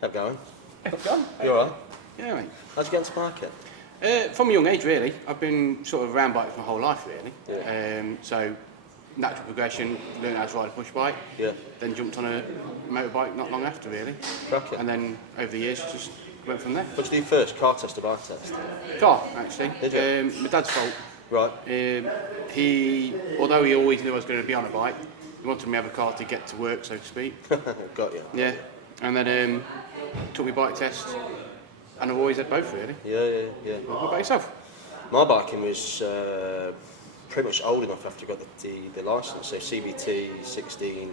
How's it going? How's it going? You alright? Yeah, mate. How'd you get into biking? From a young age, really. I've been sort of around bikes my whole life, really. Yeah. So, natural progression, learned how to ride a push bike. Yeah. Then jumped on a motorbike not long after, really. Cracking. And then over the years, just went from there. What did you do first? Car test or bike test? Car, actually. Did you? My dad's fault. Right. Although he always knew I was going to be on a bike, he wanted me to have a car to get to work, so to speak. Got you. Yeah. And then took me bike test, and I've always had both, really. Yeah. What about yourself? My biking was pretty much old enough after I got the licence. So CBT, 16,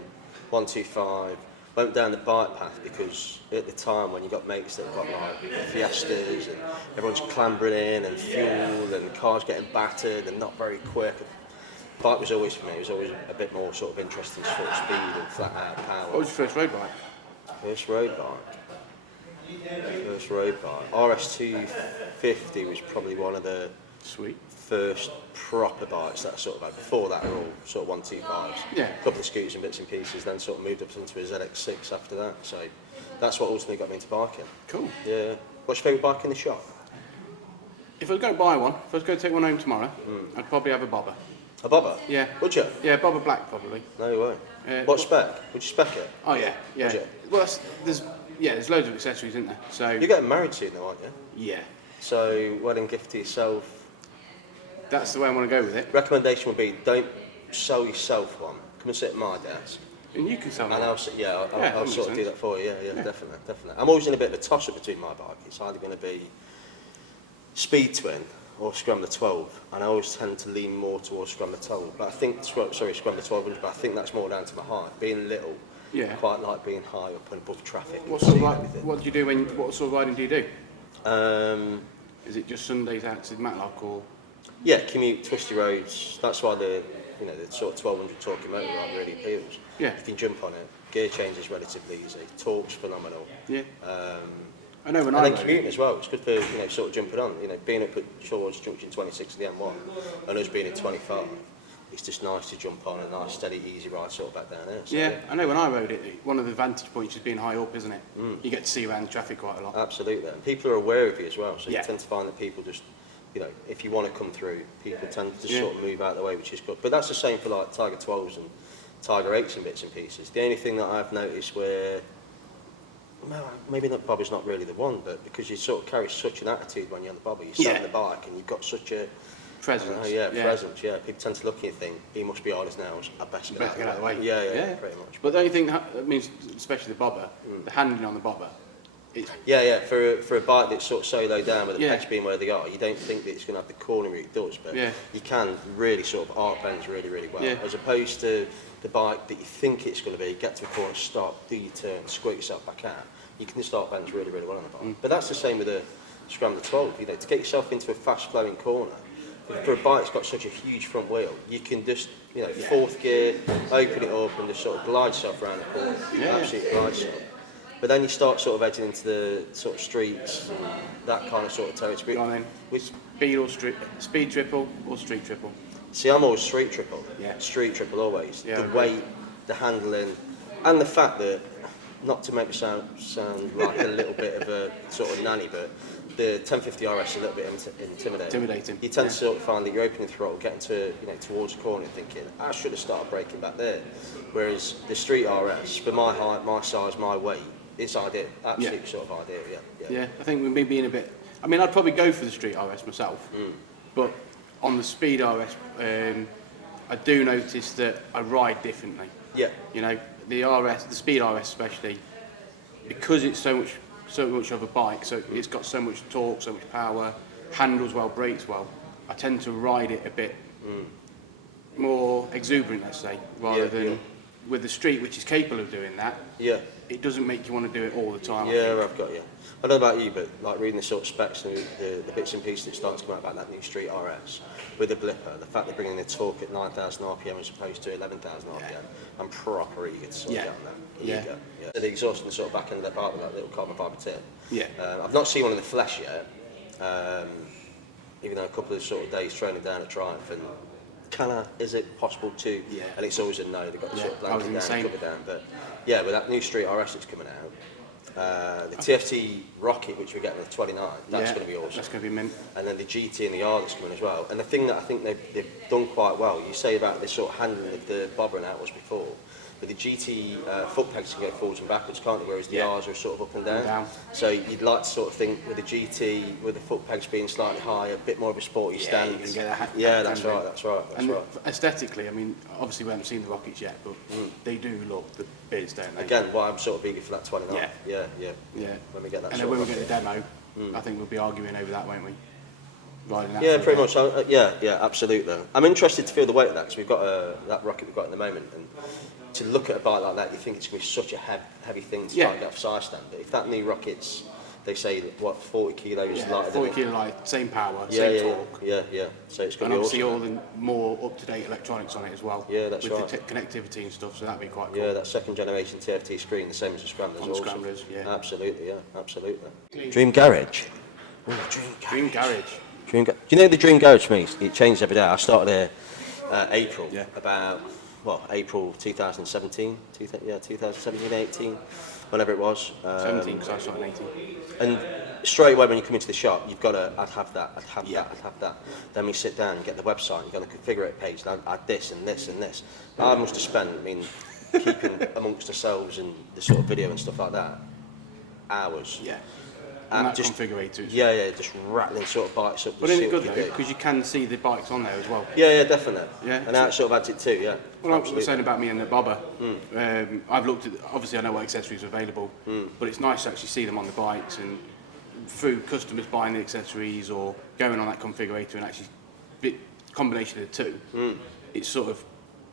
125. Went down the bike path because at the time when you got mates that got like Fiestas and everyone's clambering in and fuel and cars getting battered and not very quick. Bike was always for me. It was always a bit more sort of interesting sort of speed and flat out power. What was your first road bike? First road bike. RS250 was probably one of the Sweet. first proper bikes that I sort of had. Before that, were all sort of 125s. Yeah. A couple of scooters and bits and pieces. Then sort of moved up into a ZX6 after that. So that's what ultimately got me into biking. Cool. Yeah. What's your favourite bike in the shop? If I was going to buy one, if I was going to take one home tomorrow, I'd probably have a bobber. A bobber? Yeah. Would you? Yeah, bobber black probably. No way. What spec? Would you spec it? Oh yeah. Would you? Well, there's loads of accessories, isn't there? So You're getting married soon though, aren't you? yeah, So wedding gift to yourself. that's the way I want to go with it. Recommendation would be don't sell yourself one. Come and sit at my desk. And you can sell And one. I'll that sort of makes do that for you. Yeah, definitely. I'm always in a bit of a toss-up between my bike. It's either going to be Speed Twin or Scrambler 12, and I always tend to lean more towards Scrambler 12. But I think, Scrambler 1200, but I think that's more down to my height. Being little, Yeah. I quite like being high up and above traffic. What and sort of seeing ride, everything. what do you do what sort of riding do you do? Is it just Sundays out to Matlock or? Yeah, commute, twisty roads. That's why the sort of 1200 talking motor ride really appeals. Yeah. You can jump on it. Gear change is relatively easy. Torque's phenomenal. Yeah. I know when And I then rode commuting it. as well. It's good for sort of jumping on. Being up at Shaw's Junction 26 of the M1 and us being at 25. It's just nice to jump on a nice, steady, easy ride sort of back down there. So, Yeah, I know when I rode it, one of the vantage points is being high up, isn't it? You get to see around the traffic quite a lot. Absolutely. And people are aware of you as well. So Yeah. you tend to find that people just, if you want to come through, people tend to Yeah. sort of move out of the way, which is good. But that's the same for like Tiger 12s and Tiger 8s and bits and pieces. The only thing that I've noticed where, well, maybe that Bobby's not really the one, but because you sort of carry such an attitude when you're on the Bobby, you sit Yeah. on the bike and you've got such a Presence. presence. Yeah, people tend to look at you and think he must be hard as nails. I best get out of the way. Yeah, pretty much. But the only thing that means, especially the bobber, the handling on the bobber, it's Yeah. For a bike that's sort of so low down with the Yeah. pegs being where they are, you don't think that it's going to have the corner it does, but Yeah. you can really sort of arc bends really, really well. Yeah. As opposed to the bike that you think it's going to be, get to a corner, stop, do your turn, squirt yourself back out. You can start bends really, really well on the bike. But that's the same with a Scrambler 12. To get yourself into a fast-flowing corner. For a bike that's got such a huge front wheel, you can just, fourth gear, open it up and just sort of glide yourself around the corner. Yeah. Absolutely glide yourself. But then you start sort of edging into the sort of streets, that kind of sort of territory. Go on then. Speed triple or street triple? See, I'm always street triple. Yeah. Street triple always. Yeah, I The agree. weight, the handling, and the fact that, not to make me sound like a little bit of a sort of nanny, but the 1050 RS is a little bit intimidating. You tend to sort of find that you're opening throttle, getting towards the corner and thinking, I should have started braking back there. Whereas the street RS, for my height, my size, my weight, it's ideal. Absolutely sort of ideal, Yeah, I think with me being a bit... I mean, I'd probably go for the street RS myself, but on the speed RS, I do notice that I ride differently. Yeah. The speed RS especially, because it's so much of a bike, so it's got so much torque, so much power, handles well, brakes well, I tend to ride it a bit more exuberant, let's say, rather than with the street, which is capable of doing that. Yeah. It doesn't make you want to do it all the time. Yeah, I've got you. I don't know about you, but like reading the sort of specs and the bits and pieces that starting to come out about that new Street RS with the blipper, the fact they're bringing the torque at 9,000 RPM as opposed to 11,000 RPM, I'm proper eager to sort of get on that. Yeah. Eager. Yeah. The exhaust on the sort of back end of that bike with that little carbon fibre tip. Yeah. I've not seen one in the flesh yet, even though a couple of sort of days training down at Triumph and is it possible to? Yeah. And it's always a no. They've got the sort of blanket down, insane. cover down. But yeah, with that new Street RS that's coming out, The TFT Rocket, which we're getting the 29, that's going to be awesome. That's going to be mint. And then the GT and the R that's coming as well. And the thing that I think they've done quite well, you say about this sort of handling of the bobber and outwards before, but the GT foot pegs can go forwards and backwards, can't they? Whereas the R's are sort of up and down. So you'd like to sort of think with the GT, with the foot pegs being slightly higher, a bit more of a sporty stance. You can get that's right. And aesthetically, I mean, obviously we haven't seen the Rockets yet, but they do look the biz, don't they? Again, why I'm sort of eager for that 29. Yeah. When we get that. And then when we get the demo, I think we'll be arguing over that, won't we? Riding that Yeah, pretty much. Yeah, absolutely. I'm interested to feel the weight of that because we've got that Rocket we've got at the moment, and to look at a bike like that, you think it's going to be such a heavy thing to try and get off side stand. But if that new Rocket's, they say, what, 40 kilos lighter 40 kilo light, same power, same torque. Yeah. So it's going to be awesome. And obviously all the more up-to-date electronics on it as well. Yeah, that's with the connectivity and stuff, so that'd be quite cool. Yeah, that second generation TFT screen, the same as the Scramblers. On the Scramblers, yeah. Absolutely. Dream Garage. Dream Garage. Do you know the Dream Garage, mate? It changes every day. I started there April, about, April 2017, 18, whenever it was. 17, because I started in 18. And straight away when you come into the shop, you've got to, I'd have that. Then we sit down and get the website, you've got the configure it page, and add this and this and this. I must have spent, keeping amongst ourselves and the sort of video and stuff like that, hours. Yeah. And that just configurator. Just rattling sort of bikes up. But isn't it good though? Because you can see the bikes on there as well. Yeah, definitely. Yeah. And that sort of adds it too, yeah. Well, I was saying about me and the bobber. I've looked at, obviously I know what accessories are available, but it's nice to actually see them on the bikes and through customers buying the accessories or going on that configurator and actually, combination of the two, it's sort of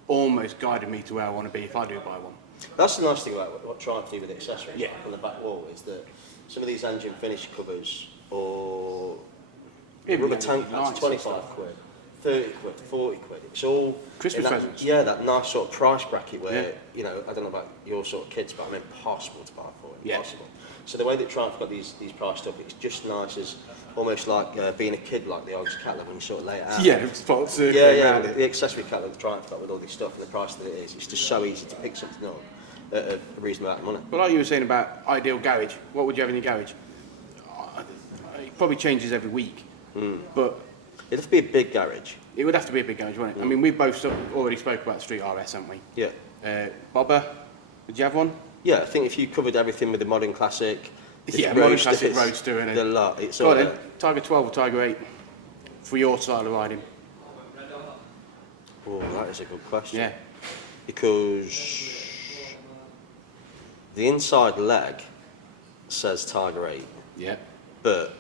almost guided me to where I want to be if I do buy one. That's the nice thing about what trying to do with the accessories on the back wall is that some of these engine finish covers or Even rubber tank pads, 25 quid, 30 quid, 40 quid. It's all Christmas presents. Yeah, that nice sort of price bracket where, I don't know about your sort of kids, but impossible to buy for. Impossible. So the way that Triumph got these priced up, it's just nice as almost like being a kid, like the Ogs Catler when you sort of lay it out. The accessory Catler that Triumph got with all this stuff and the price that it is, it's just so easy to pick something up at a reasonable amount of money. Well, like you were saying about ideal garage, what would you have in your garage? It probably changes every week, but it'd have to be a big garage. It would have to be a big garage, wouldn't it? I mean, we both already spoke about the Street RS, haven't we? Yeah. Bobber, would you have one? Yeah, I think if you covered everything with the modern classic, modern classic roadster and the lot, it's all. Go on then, Tiger 12 or Tiger 8 for your style of riding? Oh, that is a good question. Yeah. Because the inside leg says Tiger 8. Yeah. But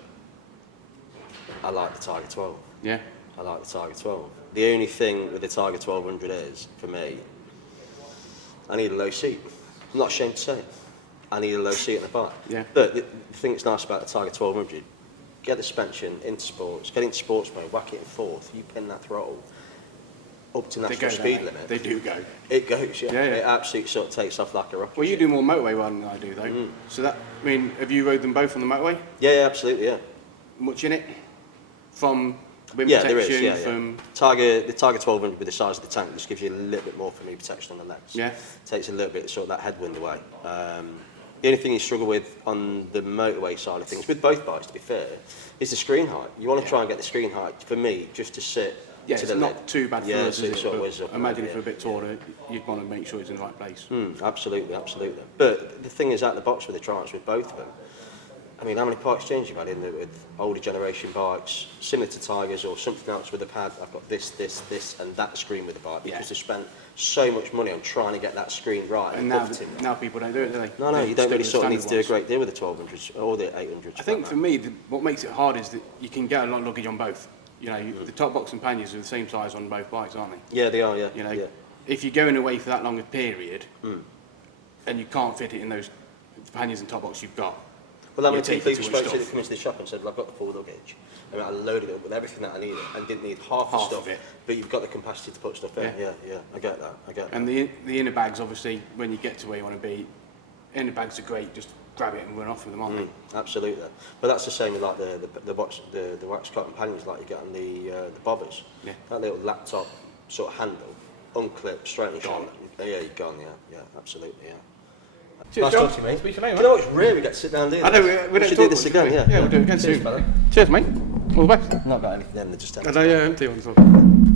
I like the Tiger 12. Yeah. I like the Tiger 12. The only thing with the Tiger 1200 is, for me, I need a low seat. I'm not ashamed to say it. I need a low seat in the bike. Yeah. But the thing that's nice about the Tiger 1200, get the suspension into sports, get into sports mode, whack it in fourth, you pin that throttle up to national speed limit. They do go. It goes, yeah. It absolutely sort of takes off like a rocket. Well, you do more motorway riding than I do, though. So that, I mean, have you rode them both on the motorway? Yeah, absolutely, yeah. Much in it? From wind there protection? is, From the Tiger 1200 with the size of the tank just gives you a little bit more for me protection on the legs. Yeah. Takes a little bit of sort of that headwind away. The only thing you struggle with on the motorway side of things, with both bikes to be fair, is the screen height. You want to try and get the screen height, for me, just to sit to it's the not lid. too bad for us, so is it it? sort of But whizzes up imagine a if bit, we're a bit taller, you'd want to make sure it's in the right place. Absolutely. But the thing is, out the box with the Triumphs, with both of them, I mean, how many part exchanges you've had in there with older generation bikes, similar to Tigers or something else with a pad? I've got this, and that screen with the bike because they've spent so much money on trying to get that screen right. And now people don't do it, do they? No, you don't really sort of need to do a great deal with the 1200s or the 800s. I think for me, what makes it hard is that you can get a lot of luggage on both. You know, the top box and panniers are the same size on both bikes, aren't they? Yeah, they are, yeah. You know, if you're going away for that long a period and you can't fit it in those panniers and top box you've got. Well, how many people spoke to that come into the shop and said, well, I've got the full luggage. I mean, I loaded it up with everything that I needed and didn't need half the stuff, but you've got the capacity to put stuff in. Yeah, I get that. And the inner bags, obviously, when you get to where you want to be, inner bags are great, just grab it and run off with them, aren't they? Absolutely. But that's the same with like the wax cotton panniers like you get on the bobbers. Yeah. That little laptop sort of handle, unclip, straight in the shoulder. Yeah, you're gone, yeah, absolutely, yeah. Cheers, Nice John. talking to you, mate. Speak to you later, Do you know it's rare we get to sit down and do this? I know, we don't should talk do this much, again, do we? yeah. Yeah, we'll do it again Cheers, soon. fella. Cheers, mate. All the best. Not got anything then, just I know, yeah, empty ones.